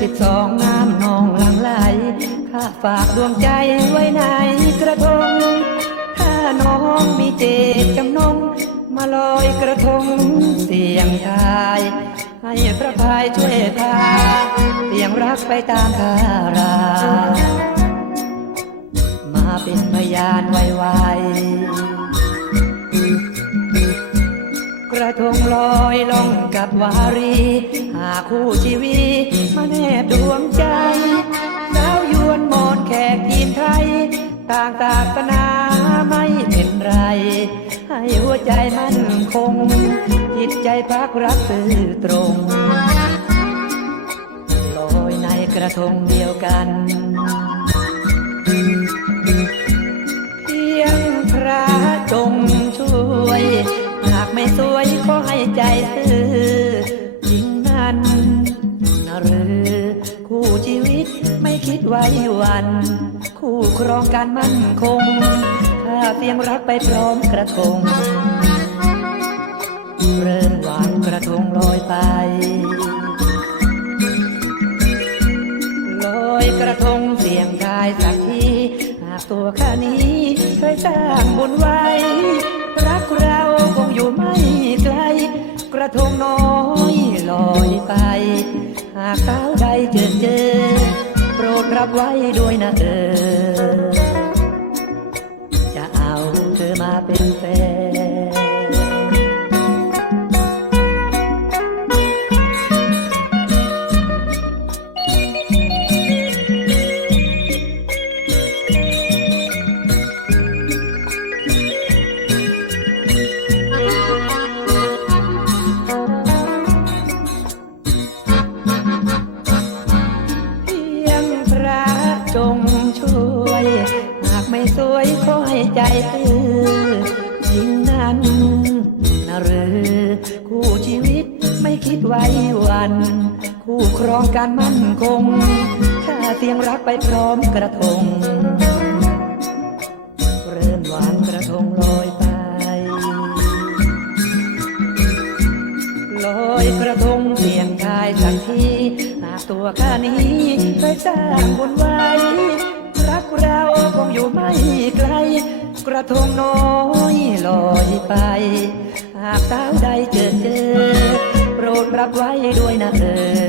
สิบสองน้ำนองหลังไหลข้าฝากดวงใจไว้ในกระทง ถ้าน้องมีเจตจำนง มาลอยกระทงเสียงทาย ให้พระพายช่วยพา เสียงรักไปตามทารา มาเป็นพยานไวๆ กระทงลอยลงกับวารี หาคู่ชีวิตมาแนบดวงใจ สาวยวนมอนแขกทีมไทย ต่างศาสนาไม่เป็นไร ให้หัวใจมั่นคง จิตใจพักรักซื่อตรงลอยในกระทงเดียวกันเพียงพระจงช่วย หากไม่สวย ใจซื่อยิงนั้นนะหรือ คู่ชีวิตไม่คิดไว้วัน คู่ครองกันมั่นคง ถ้าเสียงรักไปพร้อมกระทง เริ่มวางกระทงลอยไปลอยกระทงเสียงทายสักทีหากตัวข้านี้เคยสร้างบุญไว้ รักเรา ระทงน้อยลอยไป หากสาวใดเจอเจอ โปรดรับไว้ด้วยนะเออจะเอาเธอมาเป็นแฟน ไม่สวยขอให้ใจซื่อยิ่งนั้นนะหรือคู่ชีวิตไม่คิดไว้วัน คู่ครองกันมั่นคงถ้าเสียงรักไปพร้อมกระทง เริ่มวางกระทงลอยไปลอยกระทงเสียงทายสักทีหากตัวข้านี้เคยสร้างบุญไว้ รักเราคงอยู่ไม่ไกล กระทงน้อยลอยไป หากสาวใดเจอเจอ โปรดรับไว้ด้วยนะเออ